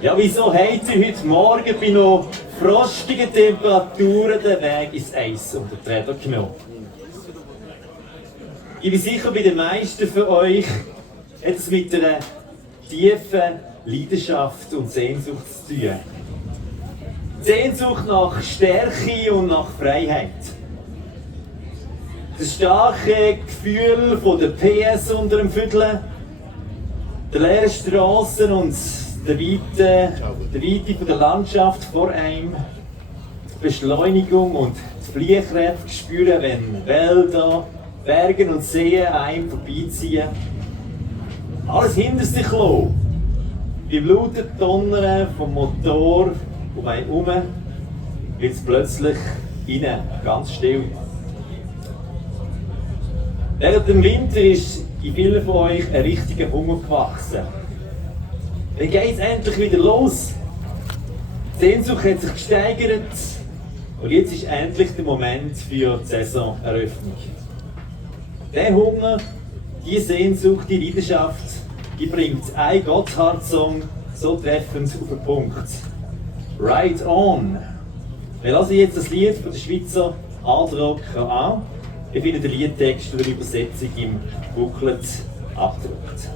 Ja, wieso habt ihr heute Morgen bei noch frostigen Temperaturen den Weg ins Eis unter die Räder genommen? Ich bin sicher, bei den meisten von euch hat es mit einer tiefen Leidenschaft und Sehnsucht zu tun. Sehnsucht nach Stärke und nach Freiheit. Das starke Gefühl von der PS unter dem Viertel, der leeren Strassen und der Weite von der Landschaft vor einem, die Beschleunigung und die Fliehkräfte spüren, wenn Wälder, Berge und Seen an einem vorbeiziehen. Alles hinter sich lassen. Beim lauten Donnern vom Motor um einen herum wird es plötzlich innen ganz still. Während dem Winter ist in vielen von euch ein richtiger Hunger gewachsen. Dann geht es endlich wieder los. Die Sehnsucht hat sich gesteigert und jetzt ist endlich der Moment für die Saisoneröffnung. Der Hunger, die Sehnsucht, die Leidenschaft, die bringt ein Gotthard-Song so treffend auf den Punkt. Ride On! Wir hören jetzt das Lied von der Schweizer Hardrock an. Ihr findet den Liedtext oder die Übersetzung im Booklet abgedruckt.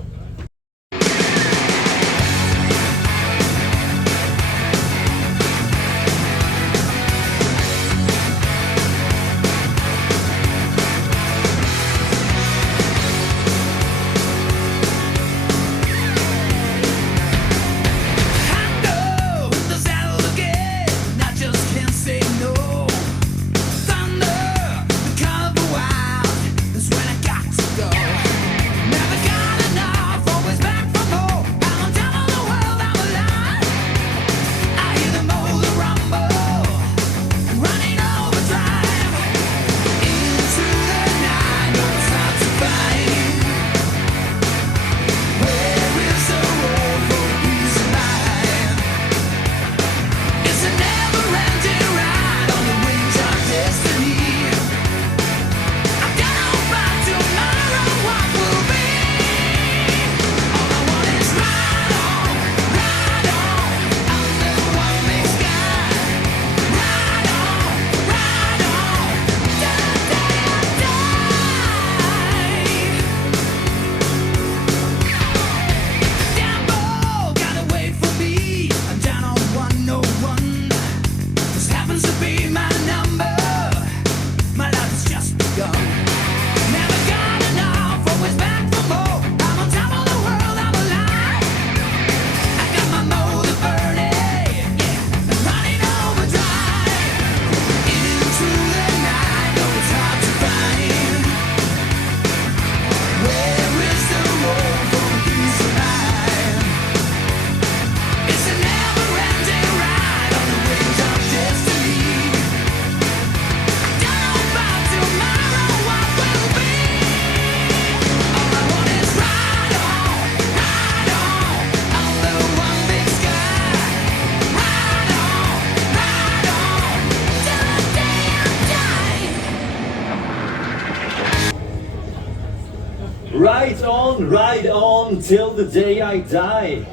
Ride on till the day I die.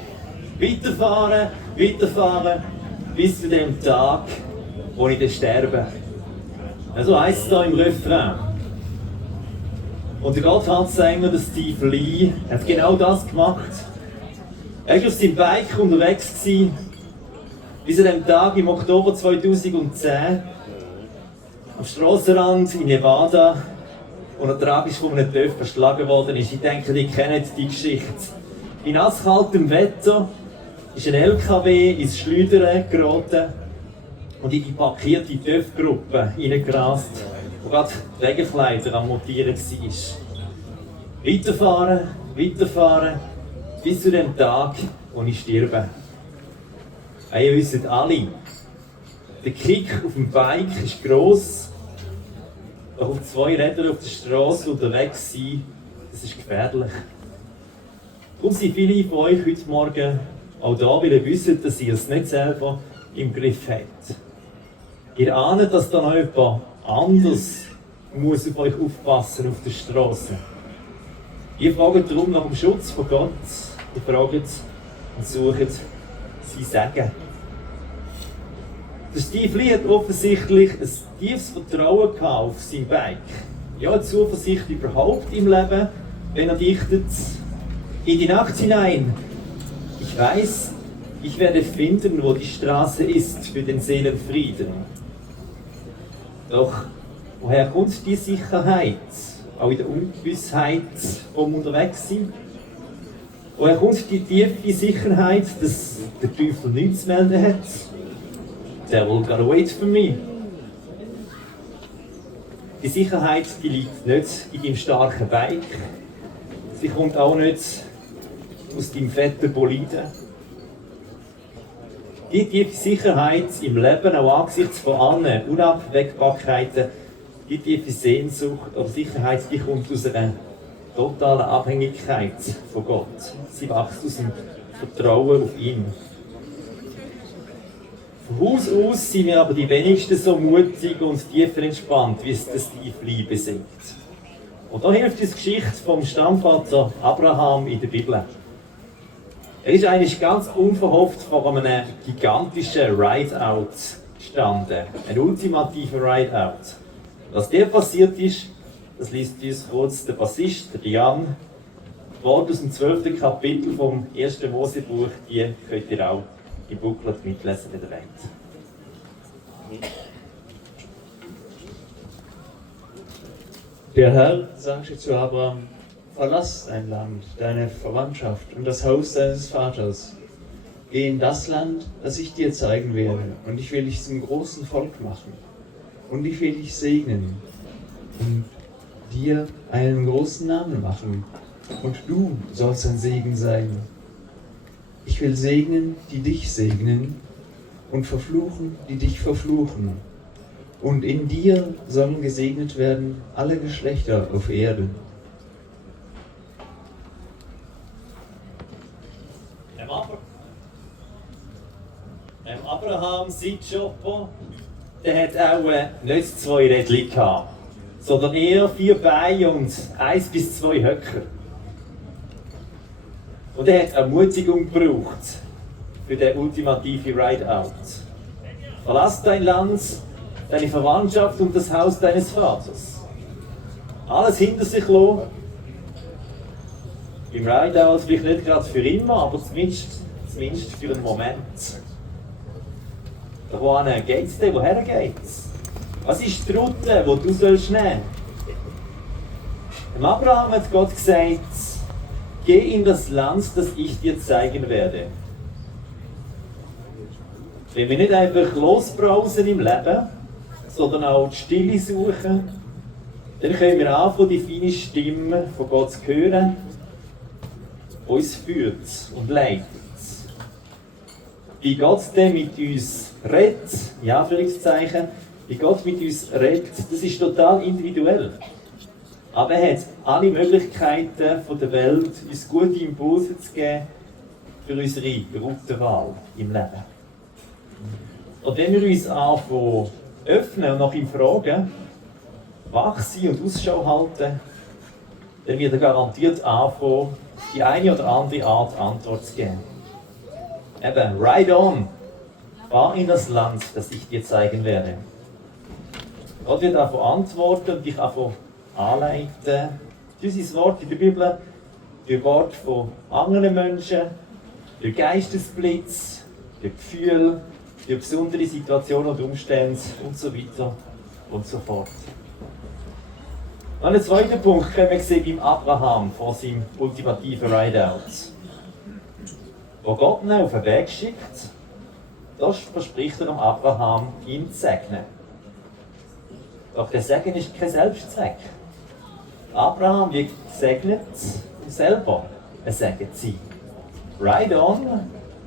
Weiterfahren, weiterfahren, bis zu dem Tag, wo ich dann sterbe. So heisst es hier im Refrain. Und der Gotthard-Sänger, der Steve Lee, hat genau das gemacht. Er war auf seinem Bike unterwegs, bis an dem Tag im Oktober 2010 am Strassenrand in Nevada, wo er tragisch von einem TÜV verschlagen worden ist. Ich denke, ihr kennt die Geschichte. In nasskaltem Wetter ist ein LKW ins Schleudern geraten und in die parkierte TÜV-Gruppe reingerast, wo gerade die Regenkleider am Montieren war. Weiterfahren, weiterfahren, bis zu dem Tag, wo ich sterbe. Ihr wisst alle, der Kick auf dem Bike ist gross. Doch auf 2 Rädern auf der Straße unterwegs sein, das ist gefährlich. Darum sind viele von euch heute Morgen auch da, weil ihr wisst, dass ihr es nicht selber im Griff habt. Ihr ahnt, dass da noch jemand anders muss auf euch aufpassen auf der Straße. Ihr fragt darum nach dem Schutz von Gott. Ihr fragt und sucht sein Segen. Der Steve Lee hat offensichtlich ein tiefes Vertrauen auf sein Bike. Ja, Zuversicht überhaupt im Leben, wenn er dichtet: In die Nacht hinein. Ich weiß, ich werde finden, wo die Straße ist für den Seelenfrieden. Doch woher kommt die Sicherheit, auch in der Ungewissheit vom Unterwegssein? Woher kommt die tiefe Sicherheit, dass der Teufel nichts zu melden hat? Der will gar wait for me. Die Sicherheit, die liegt nicht in deinem starken Bike. Sie kommt auch nicht aus deinem fetten Boliden. Die tiefe Sicherheit im Leben, auch angesichts von allen Unabwägbarkeiten, die tiefe Sehnsucht oder Sicherheit, die kommt aus einer totalen Abhängigkeit von Gott. Sie wächst aus dem Vertrauen auf ihn. Von Haus aus sind wir aber die wenigsten so mutig und tiefer entspannt, wie es der Steve Lee besingt. Und da hilft uns die Geschichte vom Stammvater Abraham in der Bibel. Er ist eigentlich ganz unverhofft vor einem gigantischen Rideout gestanden. Ein ultimativer Rideout. Was der passiert ist, das liest uns kurz der Bassist, der Jan. Wort aus dem 12. Kapitel vom 1. Mosebuch, die könnt ihr auch im Booklet mitlesen, wenn ihr wollt. Der Herr sagte zu Abraham: Verlass dein Land, deine Verwandtschaft und das Haus deines Vaters. Geh in das Land, das ich dir zeigen werde, und ich will dich zum großen Volk machen. Und ich will dich segnen und dir einen großen Namen machen. Und du sollst ein Segen sein. Ich will segnen, die dich segnen, und verfluchen, die dich verfluchen. Und in dir sollen gesegnet werden alle Geschlechter auf Erden. Abraham, sein Chopper, der hat auch nicht 2 Rädchen gehabt, sondern eher 4 Beine und 1 bis 2 Höcker. Und er hat Ermutigung gebraucht für den ultimativen Rideout. Verlass dein Land, deine Verwandtschaft und das Haus deines Vaters. Alles hinter sich lassen. Im Rideout vielleicht nicht gerade für immer, aber zumindest für einen Moment. Wohin geht's denn? Woher geht's? Was ist die Route, die du sollst nehmen? Dem Abraham hat Gott gesagt: Geh in das Land, das ich dir zeigen werde. Wenn wir nicht einfach losbrausen im Leben, sondern auch die Stille suchen, dann können wir anfangen, die feine Stimme von Gott zu hören, die uns führt und leitet. Wie Gott denn mit uns redet, in Anführungszeichen, wie Gott mit uns redet, das ist total individuell. Aber er hat alle Möglichkeiten von der Welt, uns gute Impulse zu geben für unsere Routenwahl im Leben. Und wenn wir uns anfangen öffnen und nach ihm fragen, wach sein und Ausschau halten, dann wird er garantiert anfangen, die eine oder andere Art Antwort zu geben. Eben, ride on! Fahr in das Land, das ich dir zeigen werde. Gott wird auch antworten und dich auch anleiten. Durch sein Wort in der Bibel, durch Wort von anderen Menschen, durch Geistesblitz, durch Gefühle, durch besondere Situationen und Umstände und so weiter und so fort. Dann ein zweiter Punkt können wir sehen beim Abraham vor seinem ultimativen Rideout. Wo Gott ihn auf den Weg schickt, das verspricht er dem Abraham, ihn zu segnen. Doch der Segen ist kein Selbstzweck. Abraham wird gesegnet, um selber ein Segen zu sein. Ride on,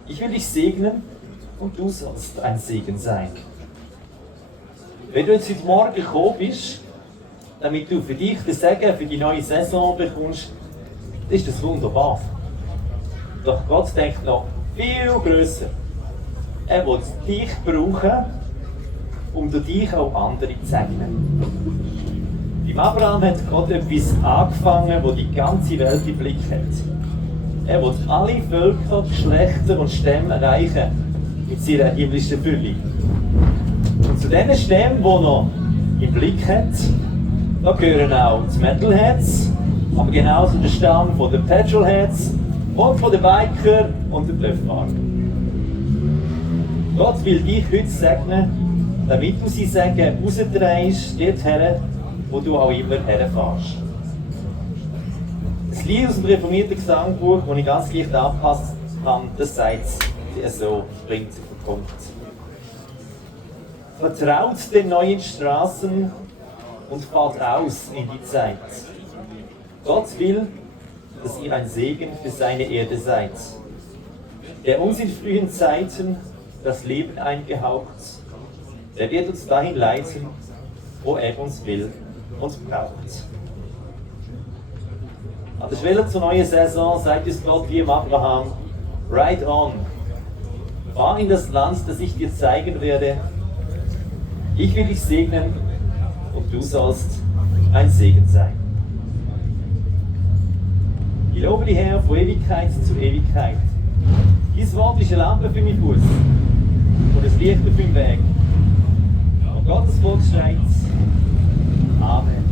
ich will dich segnen und du sollst ein Segen sein. Wenn du jetzt heute Morgen gekommen bist, damit du für dich den Segen für die neue Saison bekommst, dann ist das wunderbar. Doch Gott denkt noch viel grösser. Er will dich brauchen, um durch dich auch andere zu segnen. Beim Abraham hat Gott etwas angefangen, das die ganze Welt im Blick hat. Er wird alle Völker, Geschlechter und Stämme erreichen mit seiner himmlischen Fülle. Und zu diesen Stämmen, die er im Blick hat, da gehören auch die Metalheads, aber genauso der Stamm von den Petrolheads und von den Biker und den Bluffwagen. Gott will dich heute segnen, damit du sie Segen rausdrehst, dorthin, wo du auch immer herfährst. Das Lied aus dem reformierten Gesangbuch, das ich ganz leicht angepasst habe, das sagt es so, bringt es auf den Punkt. Vertraut den neuen Straßen und fahrt aus in die Zeit. Gott will, dass ihr ein Segen für seine Erde seid, der uns in frühen Zeiten das Leben eingehaucht, der wird uns dahin leiten, wo er uns will und braucht. An der Schwelle zur neuen Saison sagt es Gott wie im Abraham: Ride on, fahr in das Land, das ich dir zeigen werde. Ich will dich segnen und du sollst ein Segen sein. Ich lobe dich, Herr, von Ewigkeit zu Ewigkeit. Dies Wort ist eine Lampe für meinen Fuß und ein Licht auf meinem Weg. Und Gottes Wort schreit: Amen.